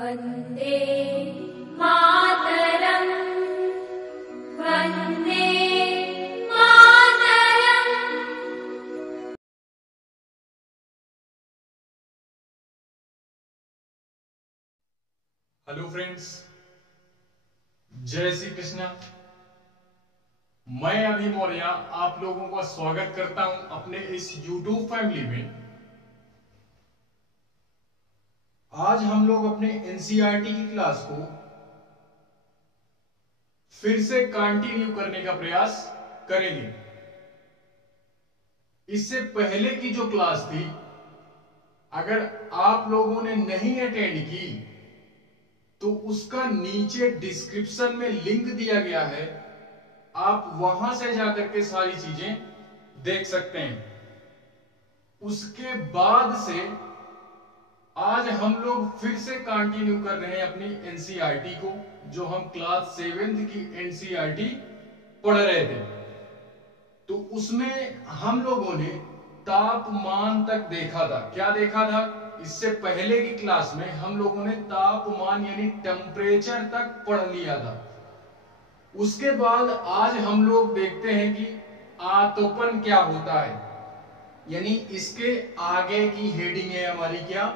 Vande Mataram Vande Mataram. Hello friends, जय श्री कृष्णा। मैं अभी मौर्य आप लोगों का स्वागत करता हूं अपने इस YouTube फैमिली में। आज हम लोग अपने एनसीईआरटी की क्लास को फिर से कंटिन्यू करने का प्रयास करेंगे। इससे पहले की जो क्लास थी, अगर आप लोगों ने नहीं अटेंड की तो उसका नीचे डिस्क्रिप्शन में लिंक दिया गया है, आप वहां से जाकर के सारी चीजें देख सकते हैं। उसके बाद से आज हम लोग फिर से कंटिन्यू कर रहे हैं अपनी एनसीईआरटी को, जो हम क्लास 7th की एनसीईआरटी पढ़ रहे थे। तो उसमें हम लोगों ने तापमान तक देखा था। क्या देखा था? इससे पहले की क्लास में हम लोगों ने तापमान यानी टेम्परेचर तक पढ़ लिया था। उसके बाद आज हम लोग देखते हैं कि आतपन क्या होता है, यानी इसके आगे की हेडिंग है हमारी क्या?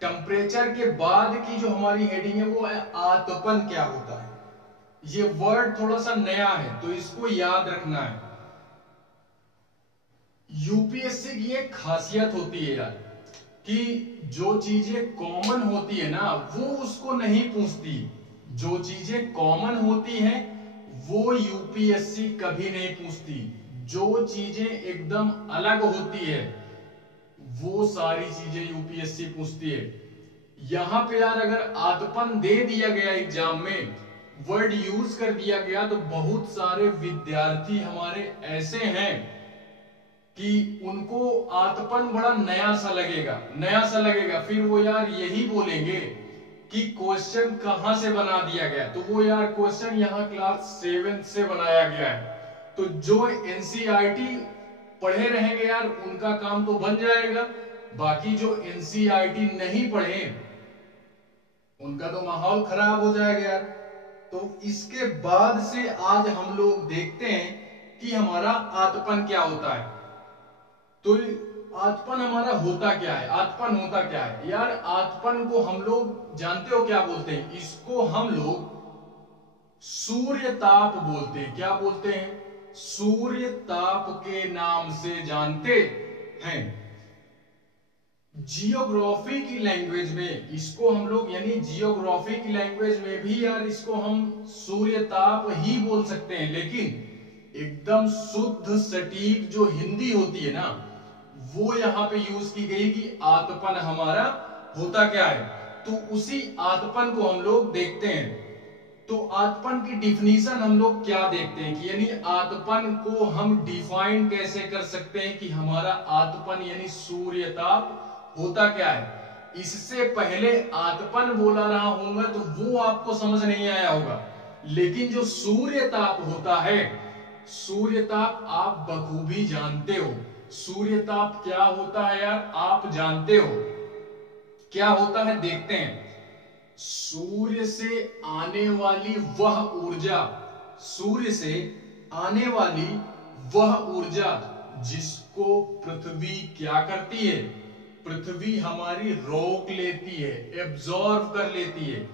टेम्परेचर के बाद की जो हमारी हेडिंग है वो है आतपन क्या होता है। ये वर्ड थोड़ा सा नया है तो इसको याद रखना है। यूपीएससी की एक खासियत होती है यार, कि जो चीजें कॉमन होती है ना वो उसको नहीं पूछती। जो चीजें कॉमन होती हैं वो यूपीएससी कभी नहीं पूछती। जो चीजें एकदम अलग होती है वो सारी चीजें यूपीएससी पूछती है। यहां पे यार अगर आतपन दे दिया गया एग्जाम में, वर्ड यूज कर दिया गया, तो बहुत सारे विद्यार्थी हमारे ऐसे हैं कि उनको आतपन बड़ा नया सा लगेगा। फिर वो यार यही बोलेंगे कि क्वेश्चन कहां से बना दिया गया। तो वो यार क्वेश्चन यहां क्लास 7 से बनाया गया है। तो जो एनसीईआरटी पढ़े रहेंगे यार उनका काम तो बन जाएगा। बाकी जो एनसीईआरटी नहीं पढ़े उनका तो माहौल खराब हो जाएगा यार। तो इसके बाद से आज हम लोग देखते हैं कि हमारा आतपन क्या होता है। तो आतपन हमारा होता क्या है? आतपन होता क्या है यार? आतपन को हम लोग जानते हो क्या बोलते हैं? इसको हम लोग सूर्य ताप बोलते हैं। क्या बोलते हैं? सूर्य ताप के नाम से जानते हैं। जियोग्राफी की लैंग्वेज में इसको हम लोग, यानी जियोग्राफी की लैंग्वेज में भी यार इसको हम सूर्य ताप ही बोल सकते हैं। लेकिन एकदम शुद्ध सटीक जो हिंदी होती है ना, वो यहां पे यूज की गई कि आतपन हमारा होता क्या है। तो उसी आतपन को हम लोग देखते हैं। तो आतपन की डिफिनीशन हम लोग क्या देखते हैं कि यानी आतपन को हम डिफाइन कैसे कर सकते हैं कि हमारा आतपन यानी सूर्य ताप होता क्या है। इससे पहले आतपन बोला रहा हूंगा तो वो आपको समझ नहीं आया होगा, लेकिन जो सूर्य ताप होता है, सूर्य ताप आप बखूबी जानते हो। सूर्य ताप क्या होता है यार, आप जानते हो क्या होता है। देखते हैं। सूर्य से आने वाली वह ऊर्जा, सूर्य से आने वाली वह ऊर्जा जिसको पृथ्वी क्या करती है, पृथ्वी हमारी रोक लेती है, एब्जॉर्ब कर लेती है,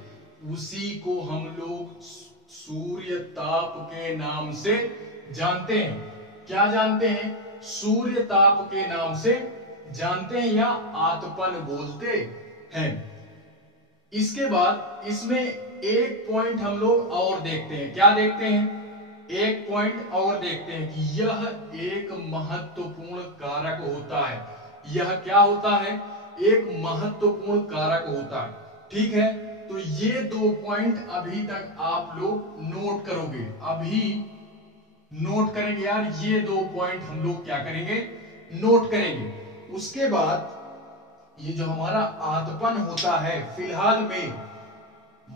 उसी को हम लोग सूर्य ताप के नाम से जानते हैं। क्या जानते हैं? सूर्य ताप के नाम से जानते हैं या आतपन बोलते हैं। इसके बाद इसमें एक पॉइंट हम लोग और देखते हैं। क्या देखते हैं? एक पॉइंट और देखते हैं कि यह एक महत्वपूर्ण कारक होता है। यह क्या होता है? एक महत्वपूर्ण कारक होता है। ठीक है, तो ये दो पॉइंट अभी तक आप लोग नोट करोगे, अभी नोट करेंगे यार। ये दो पॉइंट हम लोग क्या करेंगे? नोट करेंगे। उसके बाद ये जो हमारा आतपन होता है, फिलहाल में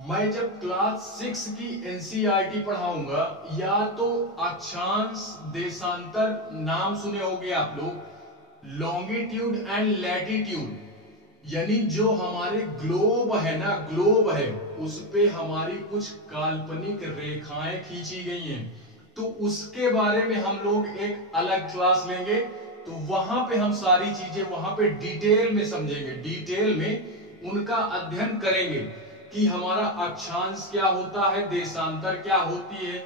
मैं जब क्लास 6 की एनसीईआरटी पढ़ाऊंगा, या तो अक्षांश देशांतर नाम सुने होंगे आप लोग, लॉन्गिट्यूड एंड लैटिट्यूड, यानी जो हमारे ग्लोब है ना, ग्लोब है, उस पे हमारी कुछ काल्पनिक रेखाएं खींची गई हैं, तो उसके बारे में हम लोग एक अलग क्लास लेंगे। तो वहां पे हम सारी चीजें वहां पे डिटेल में समझेंगे, डिटेल में उनका अध्ययन करेंगे कि हमारा अक्षांश क्या होता है, देशांतर क्या होती है,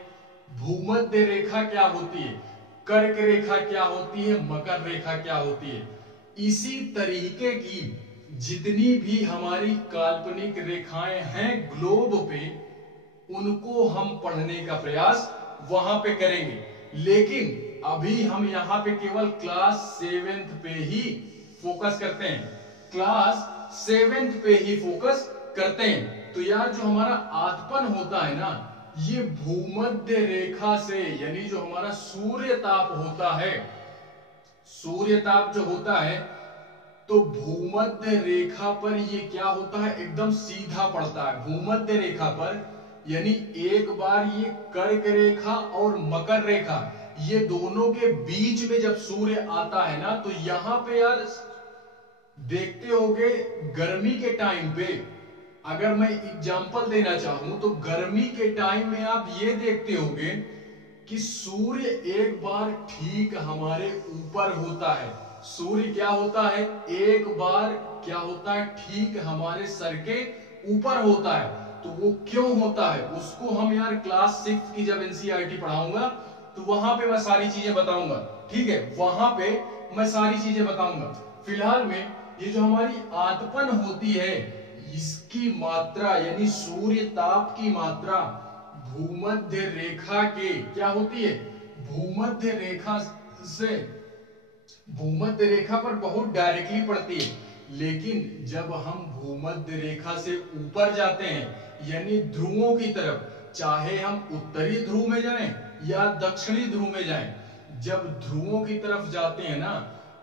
भूमध्य रेखा क्या होती है, कर्क रेखा क्या होती है, मकर रेखा क्या होती है। इसी तरीके की जितनी भी हमारी काल्पनिक रेखाएं हैं ग्लोब पे, उनको हम पढ़ने का प्रयास वहां पे करेंगे। लेकिन अभी हम यहां पे केवल क्लास 7th पे ही फोकस करते हैं, क्लास 7th पे ही फोकस करते हैं। तो यार जो हमारा आतपन होता है ना, ये भूमध्य रेखा से, यानी जो हमारा सूर्य ताप होता है, सूर्य ताप जो होता है, तो भूमध्य रेखा पर ये क्या होता है, एकदम सीधा पड़ता है भूमध्य रेखा पर। यानी एक बार ये कर्क रेखा और मकर रेखा, ये दोनों के बीच में जब सूर्य आता है ना, तो यहां पे यार देखते होगे गर्मी के टाइम पे, अगर मैं एग्जांपल देना चाहूं तो गर्मी के टाइम में आप ये देखते होगे कि सूर्य एक बार ठीक हमारे ऊपर होता है। सूर्य क्या होता है, एक बार क्या होता है, ठीक हमारे सर के ऊपर होता है। तो वो क्यों होता है, उसको हम यार क्लास 6 की जब एनसीईआरटी पढ़ाऊंगा तो वहां पे मैं सारी चीजें बताऊंगा। ठीक है, वहां पे मैं सारी चीजें बताऊंगा। फिलहाल में ये जो हमारी आतपन होती है, इसकी मात्रा यानी सूर्य ताप की मात्रा भूमध्य रेखा के क्या होती है, भूमध्य रेखा से, भूमध्य रेखा पर बहुत डायरेक्टली पड़ती है। लेकिन जब हम भूमध्य रेखा से ऊपर जाते हैं यानी ध्रुवों की तरफ, चाहे हम उत्तरी ध्रुव में जाएं या दक्षिणी ध्रुव में जाएं, जब ध्रुवों की तरफ जाते हैं ना,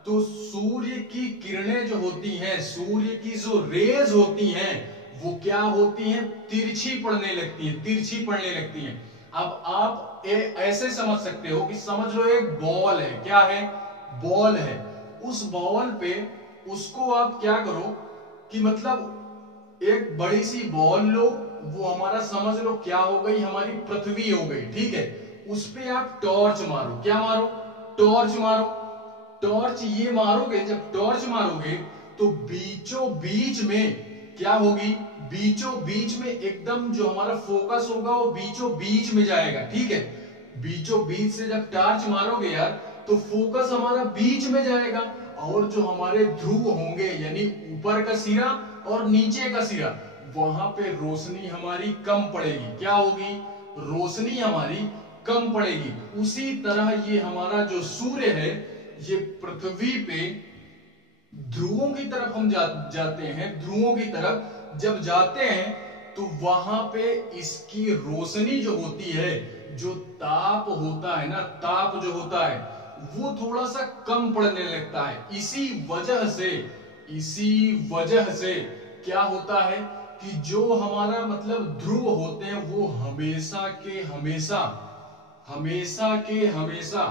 तो सूर्य की किरणें जो होती हैं, सूर्य की जो रेज होती हैं, वो क्या होती हैं, तिरछी पड़ने लगती हैं, तिरछी पड़ने लगती हैं। अब आप ऐसे समझ सकते हो कि समझ लो एक बॉल है, क्या है, बॉल है। उस बॉल पे उसको आप क्या करो कि मतलब एक बड़ी सी बॉल लो, वो हमारा समझ लो क्या हो गई, हमारी पृथ्वी हो गई। ठीक है, उस पे आप टॉर्च मारो, क्या मारो, टॉर्च मारो। टॉर्च ये मारोगे, जब टॉर्च मारोगे तो बीचों बीच में क्या होगी, बीचों बीच में एकदम जो हमारा फोकस होगा वो बीचों बीच में जाएगा। ठीक है, बीचों बीच से जब टॉर्च मारोगे यार, तो फोकस हमारा बीच में जाएगा, और जो हमारे ध्रुव होंगे यानी ऊपर का सिरा और नीचे का सिरा, वहां पे रोशनी हमारी कम पड़ेगी। क्या होगी, रोशनी हमारी कम पड़ेगी। उसी तरह ये हमारा जो सूर्य है, ये पृथ्वी पे ध्रुवों की तरफ हम जाते हैं, ध्रुवों की तरफ जब जाते हैं तो वहां पे इसकी रोशनी जो होती है, जो ताप होता है ना, ताप जो होता है वो थोड़ा सा कम पड़ने लगता है। इसी वजह से क्या होता है कि जो हमारा मतलब ध्रुव होते हैं वो हमेशा के हमेशा, हमेशा के हमेशा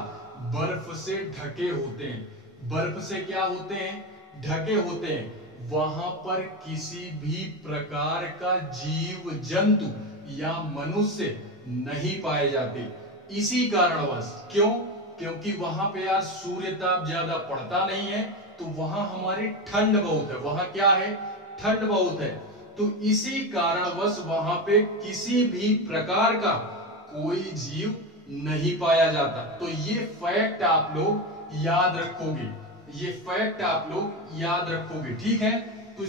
बर्फ से ढके होते हैं। बर्फ से क्या होते हैं, ढके होते हैं। वहां पर किसी भी प्रकार का जीव जंतु या मनुष्य नहीं पाए जाते। इसी कारणवश, क्यों, क्योंकि वहां पे यार सूर्य ताप ज्यादा पड़ता नहीं है, तो वहां हमारी ठंड बहुत है। वहां क्या है, ठंड बहुत है। तो इसी कारणवश वहां पे किसी भी प्रकार का कोई जीव नहीं पाया जाता। तो ये फैक्ट आप लोग याद रखोगे, ये फैक्ट आप लोग याद रखोगे। ठीक है, तो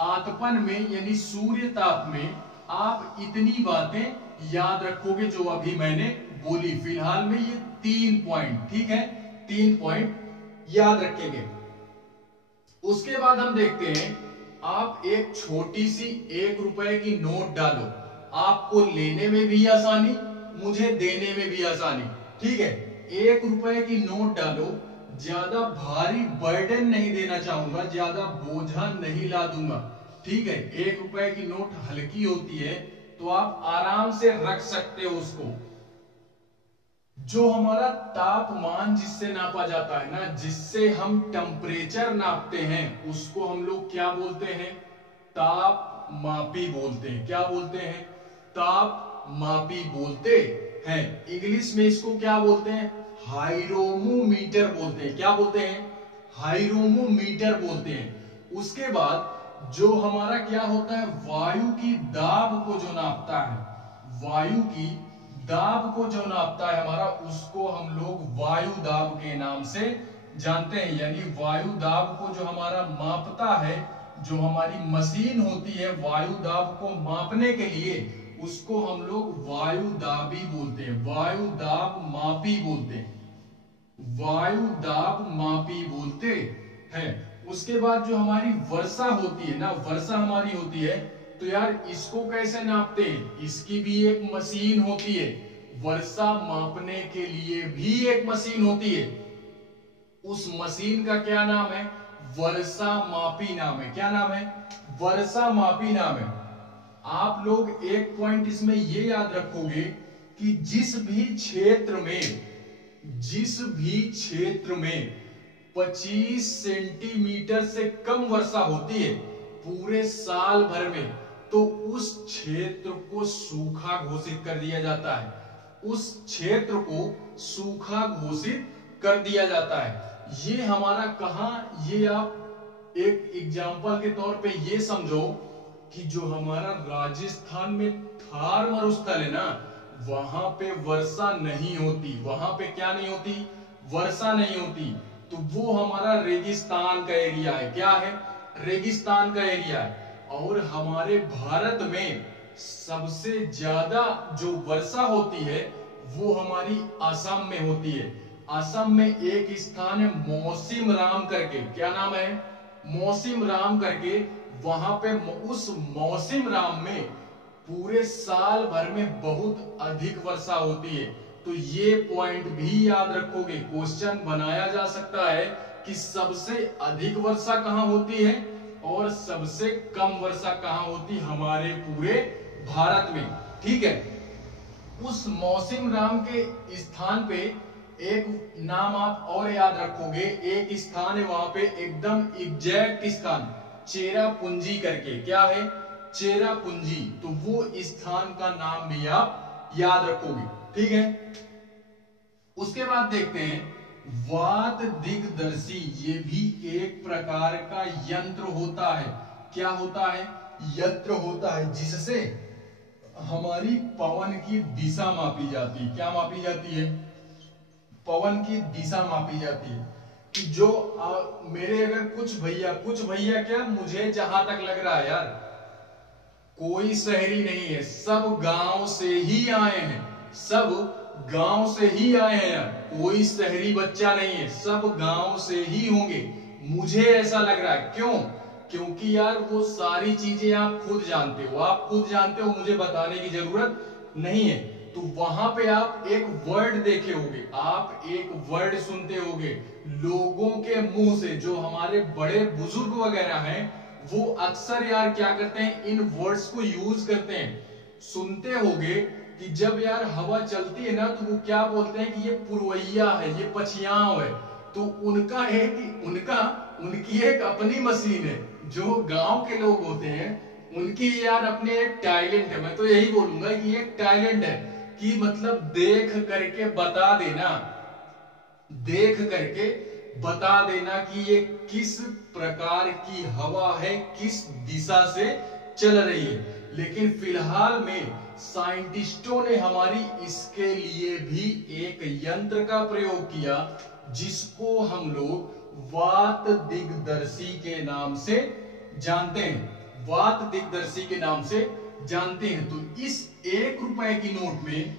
आतपन में यानी सूर्य ताप में आप इतनी बातें याद रखोगे जो अभी मैंने बोली। फिलहाल में ये 3 पॉइंट, ठीक है, 3 पॉइंट याद रखेंगे। उसके बाद हम देखते हैं, आप एक छोटी सी 1 रुपए की नोट डालो, आपको लेने में भी आसानी, मुझे देने में भी आसानी। ठीक है, 1 रुपए की नोट डालो, ज्यादा भारी बर्डन नहीं देना चाहूंगा, ज्यादा बोझा नहीं ला दूंगा। ठीक है, 1 रुपए की नोट हल्की होती है, तो आप आराम से रख सकते हो उसको। जो हमारा तापमान जिससे नापा जाता है ना, जिससे हम टेम्परेचर नापते हैं, उसको हम लोग क्या बोलते हैं? तापमापी बोलते हैं। क्या बोलते हैं? तापमापी बोलते हैं। इंग्लिश में इसको क्या बोलते हैं? हाइरोमोमीटर बोलते हैं। क्या बोलते हैं? हाइरोमोमीटर बोलते हैं। उसके बाद जो हमारा क्या होता है, वायु की दाब को जो नापता है, वायु की दाब को जो नापता है हमारा, उसको हम लोग वायु दाब के नाम से जानते हैं। यानी वायु दाब को जो हमारा मापता है, जो हमारी मशीन होती है वायु दाब को मापने के लिए, उसको हम लोग वायु दाबी बोलते हैं, वायु दाब मापी बोलते हैं, वायु दाब मापी बोलते हैं। उसके बाद जो हमारी वर्षा होती है ना, वर्षा हमारी होती है, तो यार इसको कैसे नापते हैं? इसकी भी एक मशीन होती है, वर्षा मापने के लिए भी एक मशीन होती है। उस मशीन का क्या नाम है? वर्षा मापी नाम है। क्या नाम है? वर्षा मापी नाम है। आप लोग एक पॉइंट इसमें ये याद रखोगे कि जिस भी क्षेत्र में 25 सेंटीमीटर से कम वर्षा होती है पूरे साल भर में, तो उस क्षेत्र को सूखा घोषित कर दिया जाता है। उस क्षेत्र को सूखा घोषित कर दिया जाता है। ये हमारा कहां, ये आप एक एग्जांपल के तौर पे ये समझो कि जो हमारा राजस्थान में थार मरुस्थल है ना, वहां पे वर्षा नहीं होती। वहां पे क्या नहीं होती? वर्षा नहीं होती। तो वो हमारा रेगिस्तान का एरिया है। क्या है? रेगिस्तान का एरिया है। और हमारे भारत में सबसे ज्यादा जो वर्षा होती है वो हमारी असम में होती है। असम में एक स्थान है मौसिम राम करके। क्या नाम है? मौसिम राम करके। वहां पे उस मौसिम राम में पूरे साल भर में बहुत अधिक वर्षा होती है। तो ये पॉइंट भी याद रखोगे, क्वेश्चन बनाया जा सकता है कि सबसे अधिक वर्षा कहां होती है और सबसे कम वर्षा कहां होती है हमारे पूरे भारत में। ठीक है। उस मौसिम राम के स्थान पे एक नाम आप और याद रखोगे, एक स्थान है वहां पे एकदम एग्जैक्ट स्थान, चेरापूंजी करके। क्या है? चेरापूंजी। तो वो स्थान का नाम भी आप याद रखोगे। ठीक है। उसके बाद देखते हैं वात दिग्दर्शी। ये भी एक प्रकार का यंत्र होता है। क्या होता है? यंत्र होता है जिससे हमारी पवन की दिशा मापी जाती है। क्या मापी जाती है? पवन की दिशा मापी जाती है। कि जो मेरे अगर कुछ भैया क्या, मुझे जहां तक लग रहा है यार, कोई शहरी नहीं है, सब गांव से ही आए हैं, सब गांव से ही आए हैं यार। कोई शहरी बच्चा नहीं है, सब गांव से ही होंगे, मुझे ऐसा लग रहा है। क्यों? क्योंकि यार वो सारी चीजें आप खुद जानते हो, आप खुद जानते हो, मुझे बताने की जरूरत नहीं है। तो वहां पे आप एक वर्ड देखे होंगे, आप एक वर्ड सुनते होंगे लोगों के मुंह से। जो हमारे बड़े बुजुर्ग वगैरह हैं वो अक्सर यार क्या करते हैं, इन वर्ड्स को यूज करते हैं। सुनते होंगे कि जब यार हवा चलती है ना, तो वो क्या बोलते हैं कि ये पुरवैया है, ये पछियाव है। तो उनकी एक अपनी मशीन है। जो गांव के लोग होते हैं उनकी यार अपने एक टैलेंट है। मैं तो यही बोलूंगा कि एक टैलेंट है कि मतलब देख करके बता देना, देख करके बता देना कि ये किस प्रकार की हवा है, किस दिशा से चल रही है। लेकिन फिलहाल में साइंटिस्टों ने हमारी इसके लिए भी एक यंत्र का प्रयोग किया जिसको हम लोग वात दिग्दर्शी के नाम से जानते हैं। वात दिग्दर्शी के नाम से जानते हैं। तो इस 1 रुपए की नोट में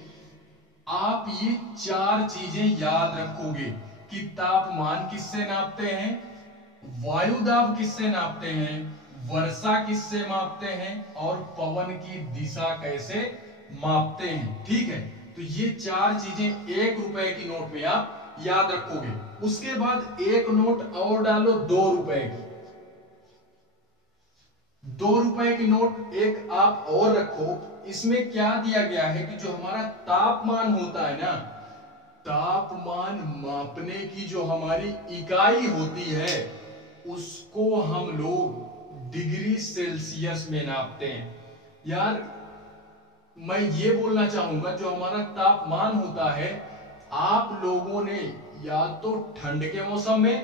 आप ये 4 चीजें याद रखोगे कि तापमान किससे नापते हैं, वायु दाब किससे नापते हैं, वर्षा किससे मापते हैं, और पवन की दिशा कैसे मापते हैं। ठीक है। तो ये 4 चीजें 1 रुपए की नोट में आप याद रखोगे। उसके बाद एक नोट और डालो 2 रुपए की। 2 रुपए की नोट एक आप और रखो। इसमें क्या दिया गया है कि जो हमारा तापमान होता है ना, तापमान मापने की जो हमारी इकाई होती है उसको हम लोग डिग्री सेल्सियस में नापते हैं। यार मैं ये बोलना चाहूंगा, जो हमारा तापमान होता है, आप लोगों ने या तो ठंड के मौसम में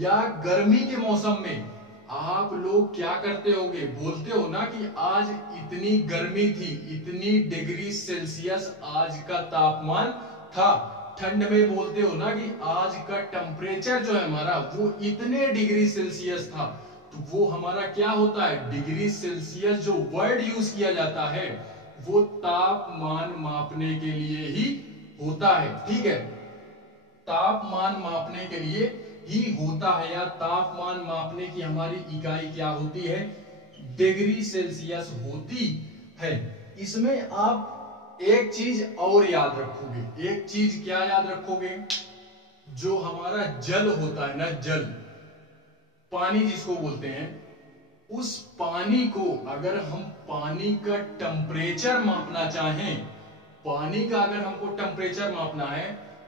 या गर्मी के मौसम में आप लोग क्या करते होगे, बोलते हो ना कि आज इतनी गर्मी थी, इतनी डिग्री सेल्सियस आज का तापमान था। ठंड में बोलते हो ना कि आज का टेम्परेचर जो है हमारा वो इतने डिग्री सेल्सियस था। तो वो हमारा क्या होता है, डिग्री सेल्सियस जो वर्ड यूज किया जाता है वो तापमान मापने के लिए ही होता है। ठीक है, तापमान मापने के लिए ही होता है, या तापमान मापने की हमारी इकाई क्या होती है, डिग्री सेल्सियस होती है। इसमें आप एक चीज और याद रखोगे, एक चीज क्या याद रखोगे, जो हमारा जल होता है ना, जल, पानी जिसको बोलते हैं, उस पानी को अगर हम पानी का टेम्परेचर मापना चाहें, पानी का अगर हमको टेम्परेचर मापना है,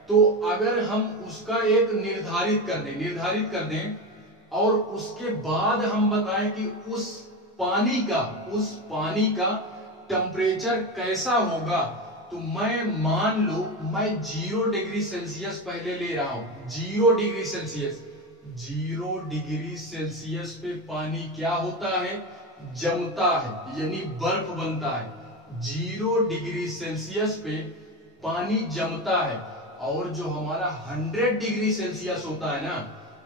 तो अगर हम उसका एक निर्धारित कर दें और उसके बाद हम बताएं कि उस पानी का टेम्परेचर कैसा होगा, तो मैं मान लो मैं 0 डिग्री सेल्सियस पहले ले रहा हूं। 0 डिग्री सेल्सियस पे पानी क्या होता है, जमता है, यानी बर्फ बनता है। 0 डिग्री सेल्सियस पे पानी जमता है। और जो हमारा 100 डिग्री सेल्सियस होता है ना,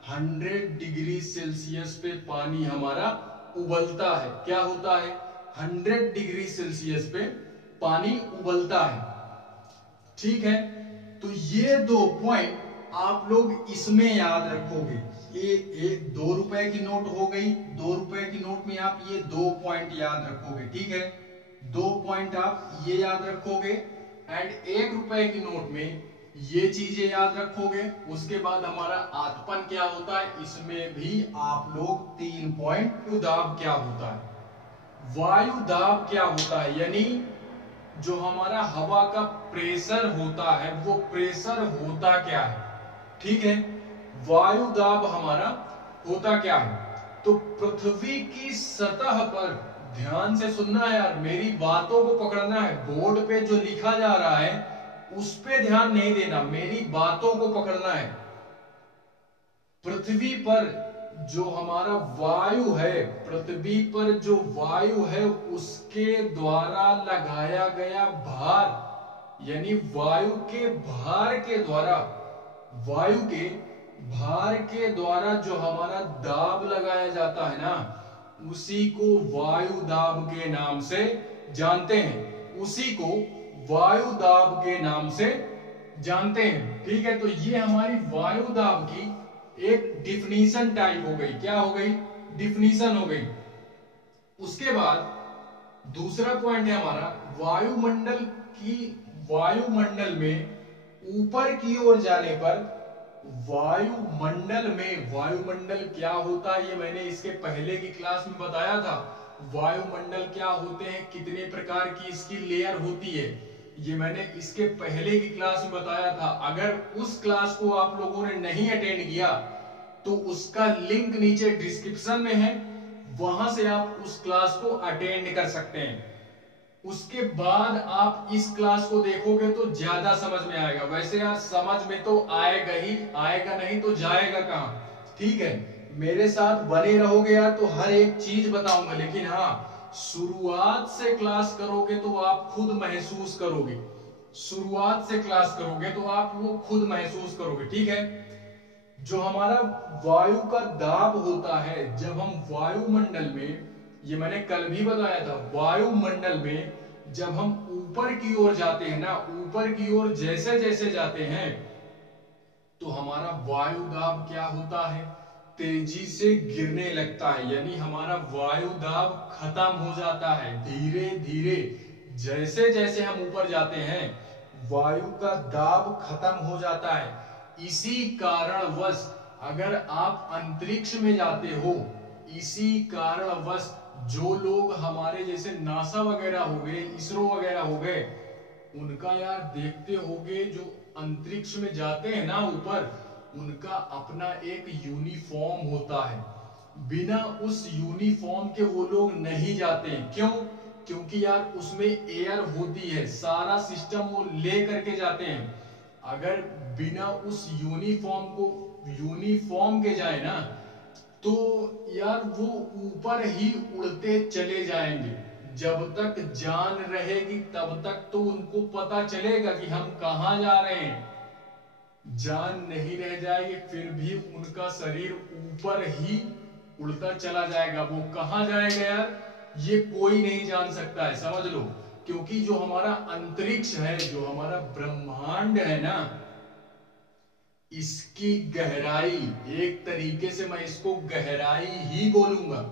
100 डिग्री सेल्सियस पे पानी हमारा उबलता है। क्या होता है, 100 डिग्री सेल्सियस पे पानी उबलता है। ठीक है, तो ये 2 पॉइंट आप लोग इसमें याद रखोगे। ये 2 रुपए की नोट हो गई, 2 रुपए की नोट में आप ये 2 पॉइंट याद रखोगे। ठीक है, 2 पॉइंट आप ये याद रखोगे। एंड 1 रुपए की नोट में ये चीजें याद रखोगे। उसके बाद हमारा आतपन क्या होता है, इसमें भी आप लोग 3 पॉइंट। वायु दाब क्या होता है, वायु दाब क्या होता है, यानी जो हमारा हवा का प्रेशर होता है वो प्रेशर होता क्या है। ठीक है, वायु दाब हमारा होता क्या है, तो पृथ्वी की सतह पर, ध्यान से सुनना यार, मेरी बातों को पकड़ना है। बोर्ड पे जो लिखा जा रहा है उस पे ध्यान नहीं देना, मेरी बातों को पकड़ना है। पृथ्वी पर जो हमारा वायु है, पृथ्वी पर जो वायु है उसके द्वारा लगाया गया भार, यानी वायु के भार के द्वारा, वायु के भार के द्वारा जो हमारा दाब लगाया जाता है ना, उसी को वायु दाब के नाम से जानते हैं, उसी को वायु दाब के नाम से जानते हैं। ठीक है, तो ये हमारी वायु दाब की एक डिफिनीशन टाइप हो गई। क्या हो गई, डिफिनीशन हो गई। उसके बाद दूसरा पॉइंट है हमारा, वायुमंडल की, वायुमंडल में ऊपर की ओर जाने पर, वायुमंडल में, वायुमंडल क्या होता है ये मैंने इसके पहले की क्लास में बताया था। वायुमंडल क्या होते हैं, कितने प्रकार की इसकी लेयर होती है, ये मैंने इसके पहले की क्लास में बताया था। अगर उस क्लास को आप लोगों ने नहीं अटेंड किया तो उसका लिंक नीचे डिस्क्रिप्शन में है, वहां से आप उस क्लास को अटेंड कर सकते हैं। उसके बाद आप इस क्लास को देखोगे तो ज्यादा समझ में आएगा। वैसे यार समझ में तो आएगा ही, आएगा नहीं तो जाएगा कहां। ठीक है, मेरे साथ बने रहोगे यार तो हर एक चीज बताऊंगा, लेकिन हाँ शुरुआत से क्लास करोगे तो आप खुद महसूस करोगे, शुरुआत से क्लास करोगे तो आप वो खुद महसूस करोगे। ठीक है, जो हमारा वायु का दाब होता है, जब हम वायुमंडल में, ये मैंने कल भी बताया था, वायुमंडल में जब हम ऊपर की ओर जाते हैं ना, ऊपर की ओर जैसे जैसे जाते हैं तो हमारा वायु दाब क्या होता है, तेजी से गिरने लगता है, यानी हमारा वायु दाब खत्म हो जाता है धीरे धीरे। जैसे जैसे हम ऊपर जाते हैं वायु का दाब खत्म हो जाता है। इसी कारणवश अगर आप अंतरिक्ष में जाते हो, इसी कारणवश जो लोग हमारे जैसे नासा वगैरह हो गए, इसरो वगैरह हो गए, उनका यार देखते होगे जो अंतरिक्ष में जाते हैं ना ऊपर, उनका अपना एक यूनिफॉर्म होता है। बिना उस यूनिफॉर्म के वो लोग नहीं जाते हैं। क्यों? क्योंकि यार उसमें एयर होती है, सारा सिस्टम वो ले करके जाते हैं। अगर बिना उस यूनिफॉर्म के जाए ना, तो यार वो ऊपर ही उड़ते चले जाएंगे। जब तक जान रहेगी तब तक तो उनको पता चलेगा कि हम कहां जा रहे हैं। जान नहीं रह जाएगी फिर भी उनका शरीर ऊपर ही उड़ता चला जाएगा। वो कहां जाएगा यार, ये कोई नहीं जान सकता है, समझ लो। क्योंकि जो हमारा अंतरिक्ष है, जो हमारा ब्रह्मांड है ना, इसकी गहराई, एक तरीके से मैं इसको गहराई ही बोलूंगा,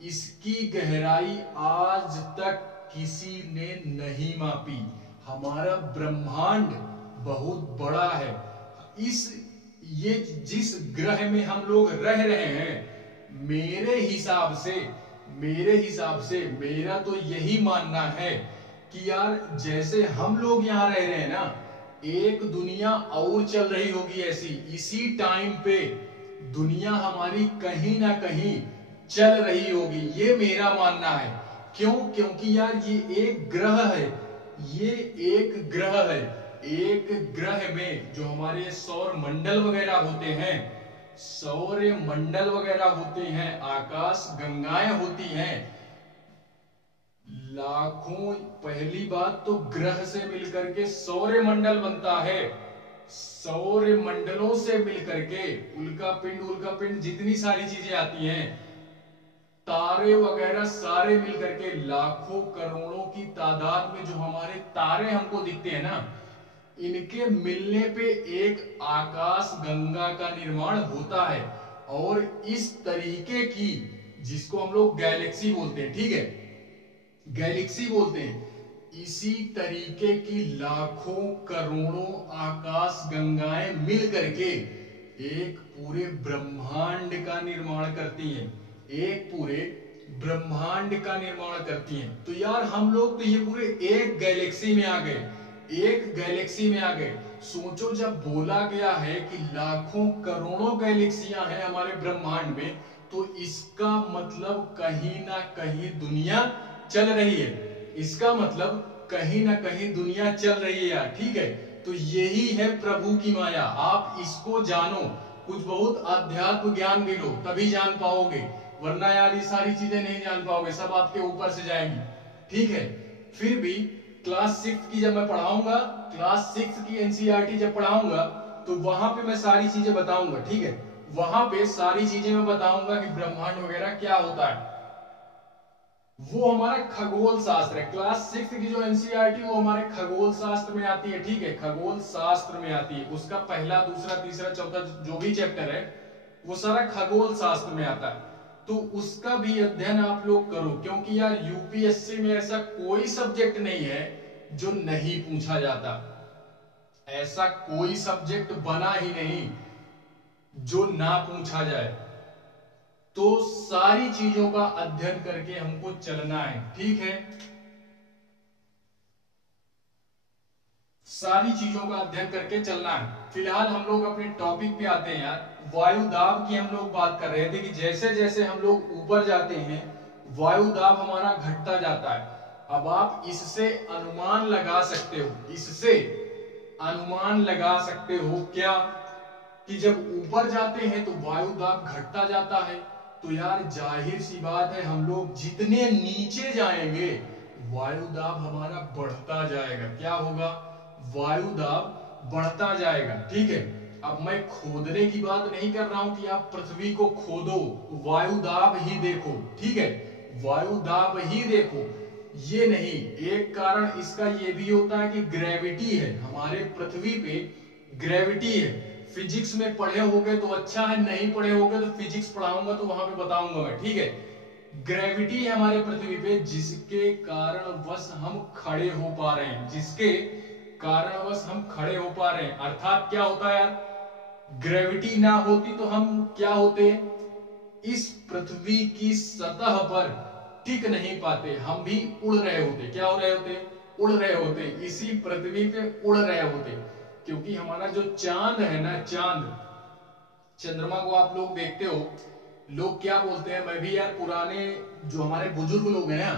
इसकी गहराई आज तक किसी ने नहीं मापी। हमारा ब्रह्मांड बहुत बड़ा है। ये जिस ग्रह में हम लोग रह रहे हैं, मेरे हिसाब से मेरा तो यही मानना है कि यार जैसे हम लोग यहां रह रहे हैं ना, एक दुनिया और चल रही होगी ऐसी, इसी टाइम पे दुनिया हमारी कहीं ना कहीं चल रही होगी, ये मेरा मानना है। क्यों? क्योंकि यार ये एक ग्रह है, ये एक ग्रह है। एक ग्रह में जो हमारे सौर मंडल वगैरह होते हैं, सौर मंडल वगैरह होते हैं, आकाश गंगाएं होती हैं, लाखों, पहली बात तो ग्रह से मिलकर के सौर मंडल बनता है। सौर मंडलों से मिलकर के उल्का पिंड जितनी सारी चीजें आती हैं, तारे वगैरह सारे मिलकर के लाखों करोड़ों की तादाद में जो हमारे तारे हमको दिखते हैं ना, इनके मिलने पे एक आकाश गंगा का निर्माण होता है। और इस तरीके की, जिसको हम लोग गैलेक्सी बोलते हैं, ठीक है, गैलेक्सी बोलते हैं, इसी तरीके की लाखों करोड़ों आकाश गंगाएं मिल करके एक पूरे ब्रह्मांड का निर्माण करती हैं, एक पूरे ब्रह्मांड का निर्माण करती हैं। तो यार हम लोग तो ये पूरे एक गैलेक्सी में आ गए, एक गैलेक्सी में आ गए। सोचो, जब बोला गया है कि लाखों करोड़ों गैलेक्सियां हैं हमारे ब्रह्मांड में, तो इसका मतलब कहीं ना कहीं दुनिया चल रही है। इसका मतलब कहीं ना कहीं दुनिया चल रही है यार, ठीक है। तो यही है प्रभु की माया। आप इसको जानो, कुछ बहुत अध्यात्म ज्ञान भी लो, तभी जान पाओगे, वरना यार ये सारी चीजें नहीं जान पाओगे, सब आपके ऊपर से जाएंगी, ठीक है। फिर भी क्लास 6 की जब मैं पढ़ाऊंगा, क्लास 6 की एनसीईआरटी जब पढ़ाऊंगा, तो वहां पे मैं सारी चीजें बताऊंगा, ठीक है। वहां पे सारी चीजें मैं बताऊंगा कि ब्रह्मांड वगैरह क्या होता है। वो हमारा खगोल शास्त्र है। क्लास 6 की जो एनसीईआरटी, वो हमारे खगोल शास्त्र में आती है, ठीक है, खगोल शास्त्र में आती है। उसका पहला, दूसरा, तीसरा, चौथा जो भी चैप्टर है, वो सारा खगोल शास्त्र में आता है। तो उसका भी अध्ययन आप लोग करो, क्योंकि यार यूपीएससी में ऐसा कोई सब्जेक्ट नहीं है जो नहीं पूछा जाता। ऐसा कोई सब्जेक्ट बना ही नहीं जो ना पूछा जाए। तो सारी चीजों का अध्ययन करके हमको चलना है, ठीक है। सारी चीजों का अध्ययन करके चलना है। फिलहाल हम लोग अपने टॉपिक पे आते हैं यार। वायु दाब की हम लोग बात कर रहे थे कि जैसे जैसे हम लोग ऊपर जाते हैं, वायु दाब हमारा घटता जाता है। अब आप इससे अनुमान लगा सकते हो, इससे अनुमान लगा सकते हो क्या, कि जब ऊपर जाते हैं तो वायु दाब घटता जाता है। तो यार जाहिर सी बात है, हम लोग जितने नीचे जाएंगे वायु दाब हमारा बढ़ता जाएगा। क्या होगा? वायु दाब बढ़ता जाएगा, ठीक है। अब मैं खोदने की बात नहीं कर रहा हूं कि आप पृथ्वी को खोदो, वायु दाब ही देखो, ठीक है, वायु दाब ही देखो, ये नहीं। एक कारण इसका ये भी होता है कि ग्रेविटी है, हमारे पृथ्वी पे ग्रेविटी है। फिजिक्स में पढ़े होगे तो अच्छा है, नहीं पढ़े होगे तो फिजिक्स पढ़ाऊंगा तो वहां पे बताऊंगा मैं, ठीक है। ग्रेविटी है हमारे पृथ्वी पे, जिसके कारणवश हम खड़े हो पा रहे हैं, जिसके कारणवश हम खड़े हो पा रहे हैं। अर्थात क्या होता है यार, ग्रेविटी ना होती तो हम क्या होते, इस पृथ्वी की सतह पर टिक नहीं पाते, हम भी उड़ रहे होते। क्या हो रहे होते? उड़ रहे होते, इसी पृथ्वी पे उड़ रहे होते। क्योंकि हमारा जो चांद है ना, चांद, चंद्रमा को आप लोग देखते हो, लोग क्या बोलते हैं, मैं भी यार पुराने जो हमारे बुजुर्ग लोग हैं ना,